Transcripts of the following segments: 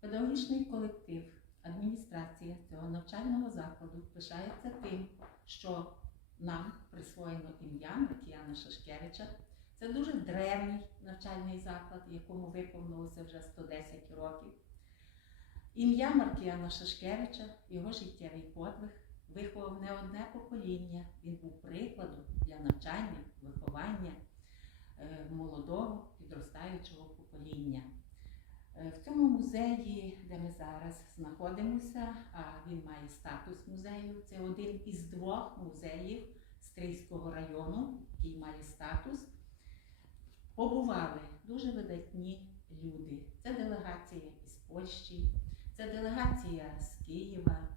Педагогічний колектив, адміністрація цього навчального закладу пишається тим, що нам присвоєно ім'я Маркіяна Шашкевича. Це дуже древній навчальний заклад, якому виповнилося вже 110 років. Ім'я Маркіяна Шашкевича, його життєвий подвиг виховав не одне покоління. Він був прикладом для навчання, виховання е, молодого підростаючого покоління. Е, В цьому музеї, де ми зараз знаходимося, а він має статус музею, це один із двох музеїв Стрийського району, який має статус. Побували дуже видатні люди. Це делегація із Польщі, це делегація з Києва,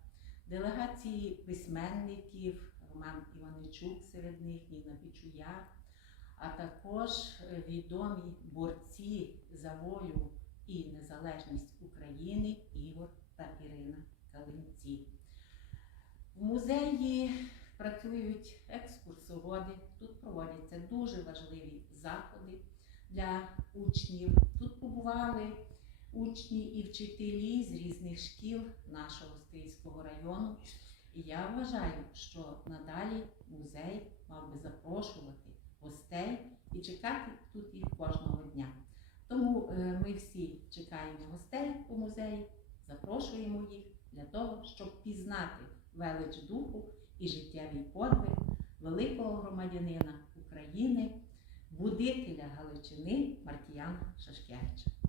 делегації письменників, Роман Іваничук серед них, Ніна Пічуя, а також відомі борці за волю і незалежність України Ігор та Ірина Калинці. В музеї працюють екскурсоводи, тут проводяться дуже важливі заходи для учнів. Тут побували учні і вчителі з різних шкіл нашого Стрийського району. І я вважаю, що надалі музей мав би запрошувати гостей і чекати тут їх кожного дня. Е, ми всі чекаємо гостей у музеї, запрошуємо їх для того, щоб пізнати велич духу і життєвий подвиг великого громадянина України, будителя Галичини Мартіяна Шашкевича.